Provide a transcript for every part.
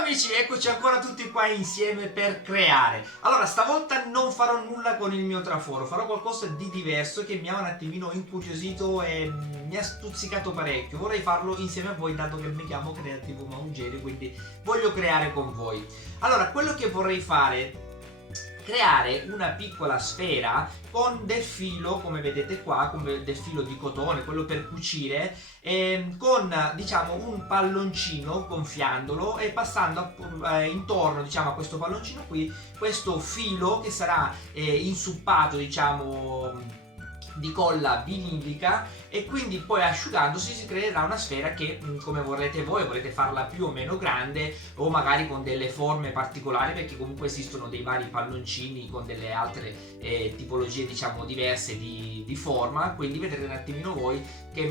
amici, eccoci ancora tutti qua insieme per creare. Allora, stavolta non farò nulla con il mio traforo, farò qualcosa di diverso che mi ha un attimino incuriosito e mi ha stuzzicato parecchio. Vorrei farlo insieme a voi, dato che mi chiamo Creativo Maungeri, quindi voglio creare con voi. Allora, quello che vorrei fare, creare una piccola sfera con del filo, come vedete qua, come del filo di cotone, quello per cucire, con diciamo un palloncino, gonfiandolo e passando intorno diciamo a questo palloncino qui questo filo che sarà insuppato diciamo di colla vinilica, e quindi poi asciugandosi si creerà una sfera che come vorrete voi, volete farla più o meno grande o magari con delle forme particolari, perché comunque esistono dei vari palloncini con delle altre tipologie diciamo diverse di forma, quindi vedrete un attimino voi che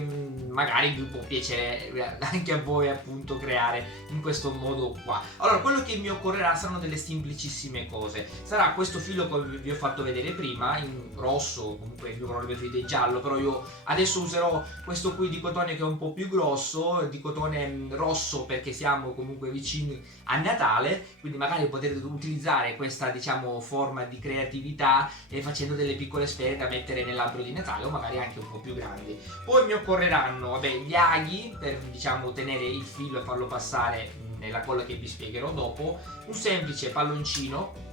magari vi può piacere anche a voi appunto creare in questo modo qua. Allora, quello che mi occorrerà saranno delle semplicissime cose. Sarà questo filo che vi ho fatto vedere prima in rosso, comunque il mio colore preferito è giallo, però io adesso userò questo qui di cotone che è un po' più grosso, di cotone rosso, perché siamo comunque vicini a Natale, quindi magari potete utilizzare questa diciamo forma di creatività facendo delle piccole sfere da mettere nell'albero di Natale o magari anche un po' più grandi. Poi mi occorreranno gli aghi per diciamo tenere il filo e farlo passare nella colla che vi spiegherò dopo, un semplice palloncino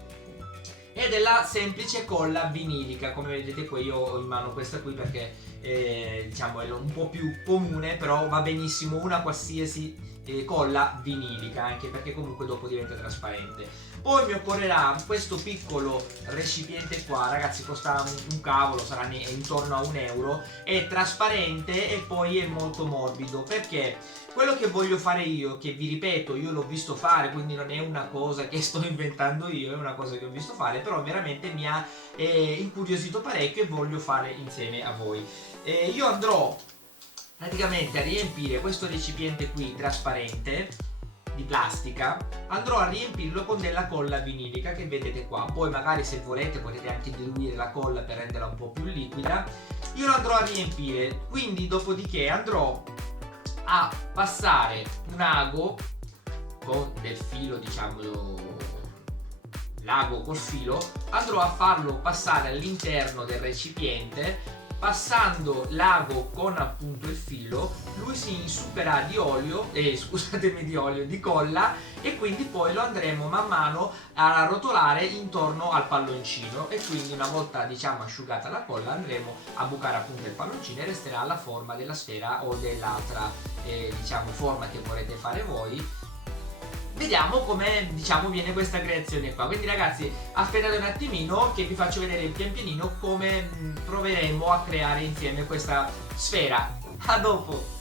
e della semplice colla vinilica. Come vedete qui io ho in mano questa qui perché diciamo è un po' più comune, però va benissimo una qualsiasi colla vinilica, anche perché comunque dopo diventa trasparente. Poi mi occorrerà questo piccolo recipiente qua, ragazzi, costa un cavolo, sarà intorno a €1, è trasparente e poi è molto morbido, perché quello che voglio fare io, che vi ripeto io l'ho visto fare, quindi non è una cosa che sto inventando io, è una cosa che ho visto fare, però veramente mi ha incuriosito parecchio e voglio fare insieme a voi. Io andrò praticamente a riempire questo recipiente qui trasparente di plastica, andrò a riempirlo con della colla vinilica che vedete qua. Poi magari se volete potete anche diluire la colla per renderla un po' più liquida. Io lo andrò a riempire, quindi dopodiché andrò a passare un ago con del filo, diciamo l'ago col filo, andrò a farlo passare all'interno del recipiente. Passando l'ago con appunto il filo, lui si insupperà di olio, di colla, e quindi poi lo andremo man mano a rotolare intorno al palloncino, e quindi una volta diciamo asciugata la colla andremo a bucare appunto il palloncino e resterà la forma della sfera o dell'altra diciamo forma che vorrete fare voi. Vediamo come diciamo viene questa creazione qua. Quindi ragazzi, aspettate un attimino che vi faccio vedere pian pianino come proveremo a creare insieme questa sfera. A dopo!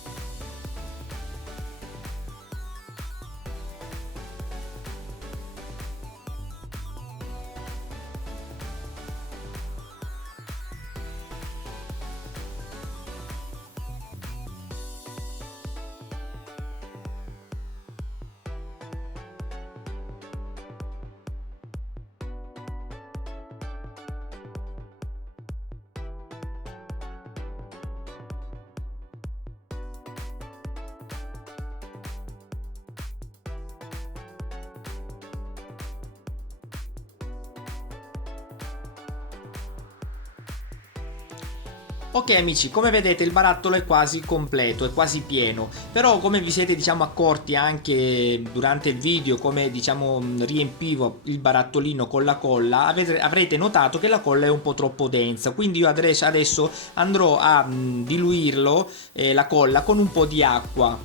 Ok amici, come vedete il barattolo è quasi completo, è quasi pieno, però come vi siete diciamo accorti anche durante il video come diciamo riempivo il barattolino con la colla, avrete notato che la colla è un po' troppo densa, quindi io adesso andrò a diluirlo, la colla, con un po' di acqua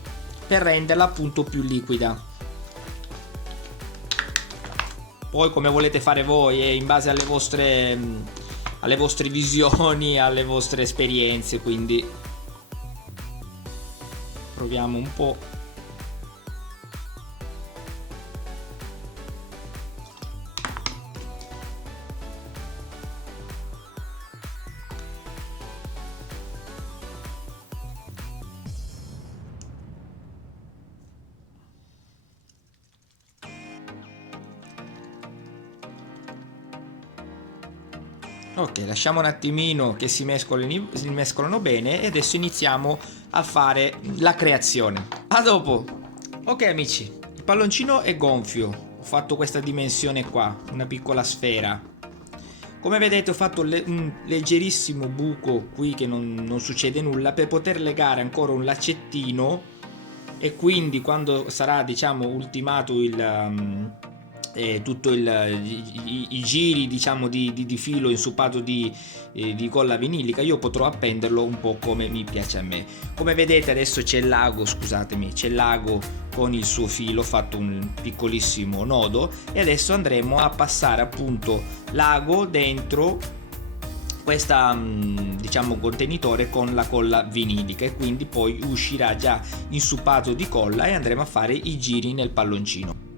per renderla appunto più liquida. Poi come volete fare voi in base alle vostre visioni, alle vostre esperienze, quindi proviamo un po'. Ok, lasciamo un attimino che si mescolano bene e adesso iniziamo a fare la creazione. A dopo! Ok amici, Il palloncino è gonfio, ho fatto questa dimensione qua, una piccola sfera. Come vedete ho fatto un leggerissimo buco qui che non succede nulla per poter legare ancora un laccettino, e quindi quando sarà, diciamo, ultimato tutto i giri, diciamo, di filo insuppato di colla vinilica, io potrò appenderlo un po' come mi piace a me. Come vedete adesso c'è l'ago, scusatemi, c'è l'ago con il suo filo, ho fatto un piccolissimo nodo e adesso andremo a passare appunto l'ago dentro questa, diciamo, contenitore con la colla vinilica, e quindi poi uscirà già insuppato di colla e andremo a fare i giri nel palloncino.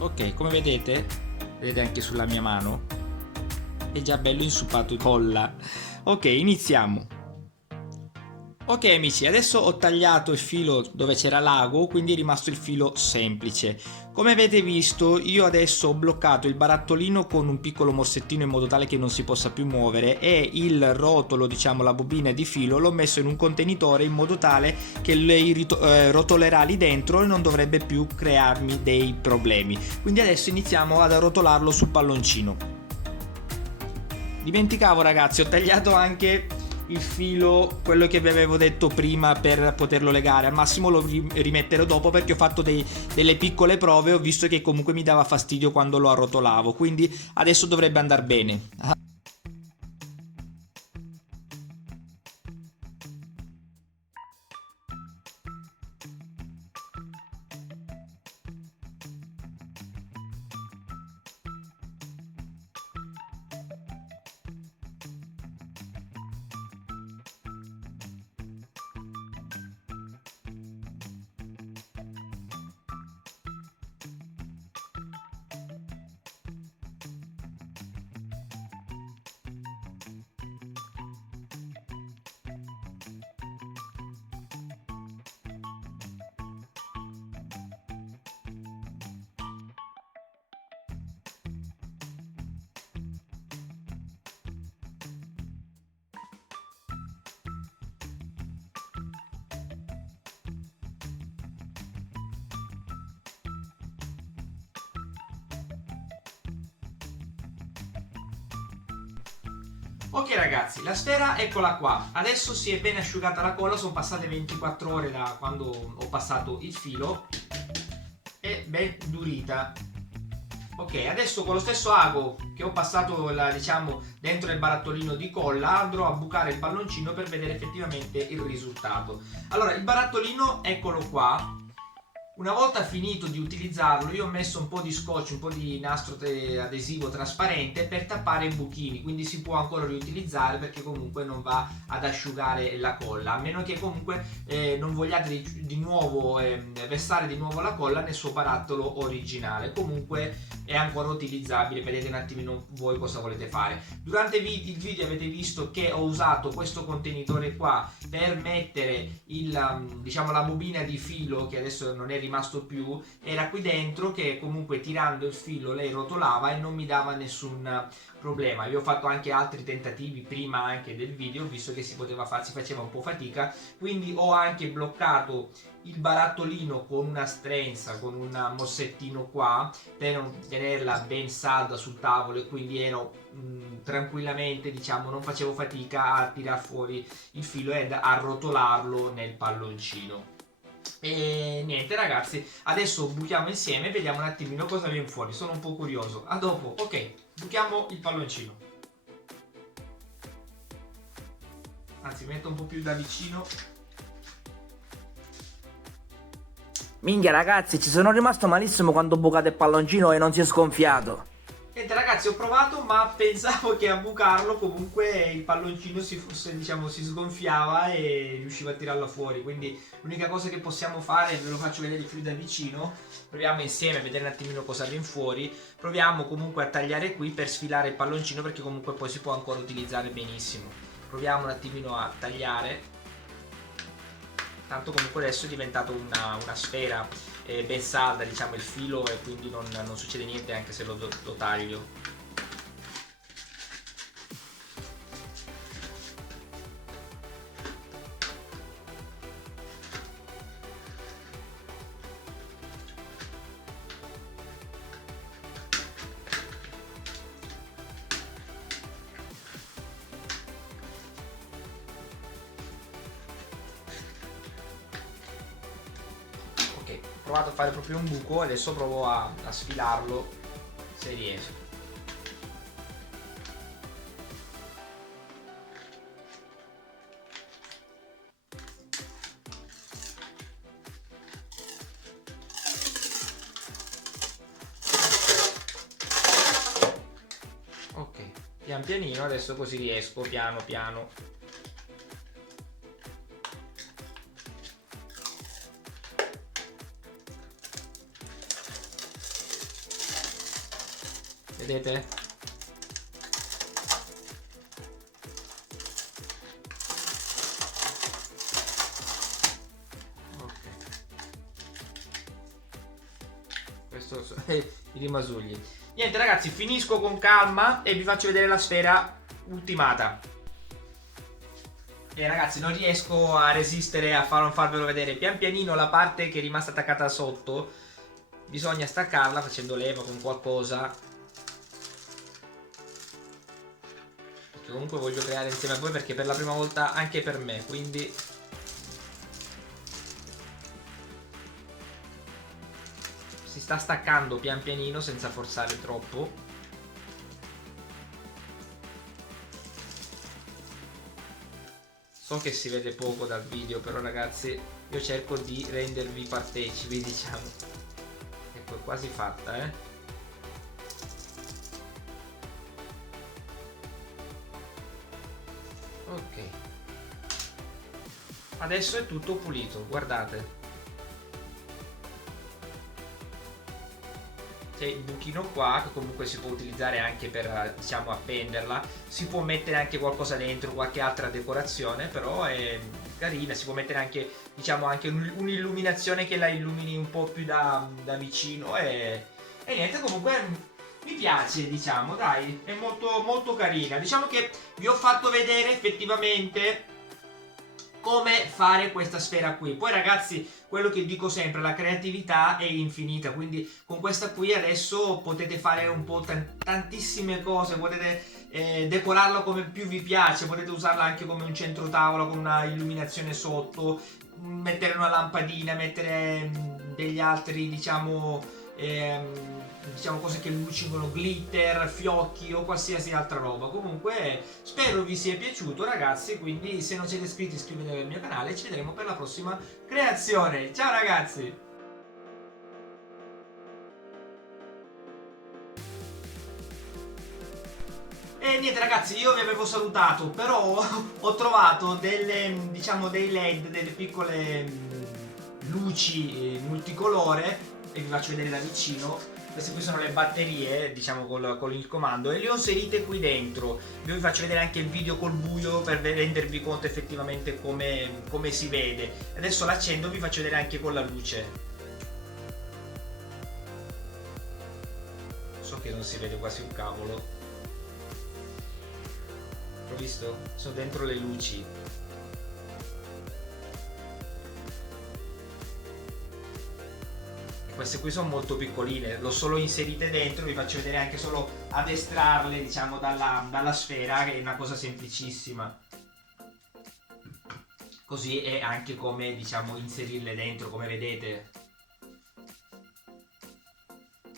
Ok, come vedete anche sulla mia mano, è già bello insuppato di colla. Ok, iniziamo. Ok amici, adesso ho tagliato il filo dove c'era l'ago, quindi è rimasto il filo semplice. Come avete visto, io adesso ho bloccato il barattolino con un piccolo morsettino in modo tale che non si possa più muovere, e il rotolo, diciamo la bobina di filo, l'ho messo in un contenitore in modo tale che lei rotolerà lì dentro e non dovrebbe più crearmi dei problemi. Quindi adesso iniziamo ad arrotolarlo sul palloncino. Dimenticavo ragazzi, ho tagliato anche il filo, quello che vi avevo detto prima, per poterlo legare. Al massimo lo rimetterò dopo, perché ho fatto delle piccole prove, ho visto che comunque mi dava fastidio quando lo arrotolavo, quindi adesso dovrebbe andare bene. Ok ragazzi, la sfera eccola qua. Adesso si è ben asciugata la colla, sono passate 24 ore da quando ho passato il filo, è ben durita. Ok, adesso con lo stesso ago che ho passato diciamo dentro il barattolino di colla, andrò a bucare il palloncino per vedere effettivamente il risultato. Allora, il barattolino eccolo qua. Una volta finito di utilizzarlo, io ho messo un po' di scotch, un po' di nastro adesivo trasparente per tappare i buchini, quindi si può ancora riutilizzare, perché comunque non va ad asciugare la colla, a meno che comunque non vogliate di nuovo versare di nuovo la colla nel suo barattolo originale. Comunque è ancora utilizzabile, vedete un attimino voi cosa volete fare. Durante il video avete visto che ho usato questo contenitore qua per mettere diciamo la bobina di filo, che adesso non è rimasto più, era qui dentro, che comunque tirando il filo lei rotolava e non mi dava nessun problema. Io ho fatto anche altri tentativi prima anche del video, visto che si faceva un po' fatica, quindi ho anche bloccato il barattolino con una strenza, con un morsettino qua, per tenerla ben salda sul tavolo, e quindi ero tranquillamente, diciamo, non facevo fatica a tirar fuori il filo ed a rotolarlo nel palloncino. E niente ragazzi, adesso buchiamo insieme e vediamo un attimino cosa viene fuori. Sono un po' curioso. A dopo. Ok, buchiamo il palloncino. Anzi, metto un po' più da vicino. Minchia ragazzi, ci sono rimasto malissimo quando ho bucato il palloncino e non si è sgonfiato. Niente ragazzi, ho provato, ma pensavo che a bucarlo comunque il palloncino si sgonfiava e riusciva a tirarlo fuori. Quindi l'unica cosa che possiamo fare, ve lo faccio vedere più da vicino, proviamo insieme a vedere un attimino cosa viene fuori. Proviamo comunque a tagliare qui per sfilare il palloncino, perché comunque poi si può ancora utilizzare benissimo. Proviamo un attimino a tagliare. Tanto comunque adesso è diventato una sfera ben salda, diciamo, il filo, e quindi non succede niente anche se lo taglio. Ho provato a fare proprio un buco, adesso provo a sfilarlo se riesco. Ok, pian pianino, adesso così riesco piano piano. Vedete? Ok. Questo sono i rimasugli. Niente ragazzi, finisco con calma e vi faccio vedere la sfera ultimata. E ragazzi, non riesco a resistere a farvelo vedere. Pian pianino la parte che è rimasta attaccata sotto bisogna staccarla facendo leva con qualcosa. Comunque voglio creare insieme a voi, perché per la prima volta anche per me, quindi si sta staccando pian pianino senza forzare troppo. So che si vede poco dal video, però ragazzi io cerco di rendervi partecipi, diciamo. Ecco, è quasi fatta, Ok, adesso è tutto pulito, guardate. C'è il buchino qua che comunque si può utilizzare anche per, diciamo, appenderla. Si può mettere anche qualcosa dentro, qualche altra decorazione, però è carina. Si può mettere anche, diciamo, anche un'illuminazione che la illumini un po' più da vicino, e niente, comunque mi piace, diciamo, dai, è molto molto carina. Diciamo che vi ho fatto vedere effettivamente come fare questa sfera qui. Poi ragazzi, quello che dico sempre, la creatività è infinita, quindi con questa qui adesso potete fare un po' tantissime cose, potete decorarla come più vi piace, potete usarla anche come un centro tavola con una illuminazione sotto, mettere una lampadina, mettere degli altri, diciamo cose che luccicono, glitter, fiocchi o qualsiasi altra roba. Comunque spero vi sia piaciuto ragazzi, quindi se non siete iscritti iscrivetevi al mio canale e ci vedremo per la prossima creazione. Ciao ragazzi! E niente ragazzi, io vi avevo salutato, però ho trovato delle, diciamo, dei LED, delle piccole luci multicolore, e vi faccio vedere da vicino. Queste qui sono le batterie, diciamo, con il comando, e le ho inserite qui dentro. Io vi faccio vedere anche il video col buio per rendervi conto effettivamente come si vede. Adesso l'accendo e vi faccio vedere anche con la luce. So che non si vede quasi un cavolo. L'ho visto? Sono dentro le luci. Queste qui sono molto piccoline, l'ho solo inserite dentro, vi faccio vedere anche solo ad estrarle, diciamo, dalla sfera, che è una cosa semplicissima. Così è anche come, diciamo, inserirle dentro, come vedete.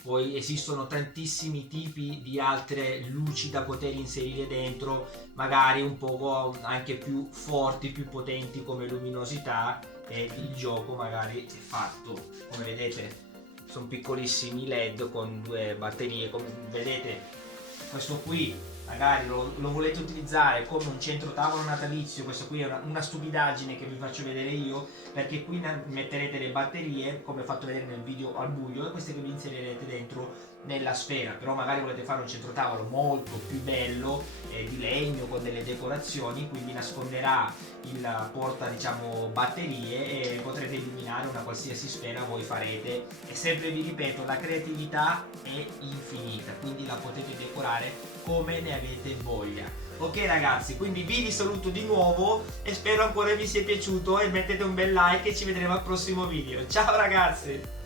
Poi esistono tantissimi tipi di altre luci da poter inserire dentro, magari un po' anche più forti, più potenti come luminosità, e il gioco magari è fatto, come vedete, sono piccolissimi LED con 2 batterie. Come vedete, questo qui magari lo volete utilizzare come un centro tavolo natalizio. Questo qui è una stupidaggine che vi faccio vedere io, perché qui metterete le batterie come ho fatto vedere nel video al buio, e queste che vi inserirete dentro nella sfera. Però magari volete fare un centro tavolo molto più bello, di legno, con delle decorazioni, quindi nasconderà il porta, diciamo, batterie, e potrete illuminare una qualsiasi sfera voi farete. E sempre vi ripeto, la creatività è infinita, quindi la potete decorare come ne avete voglia. Ok ragazzi, quindi vi saluto di nuovo e spero ancora vi sia piaciuto, e mettete un bel like e ci vedremo al prossimo video. Ciao ragazzi!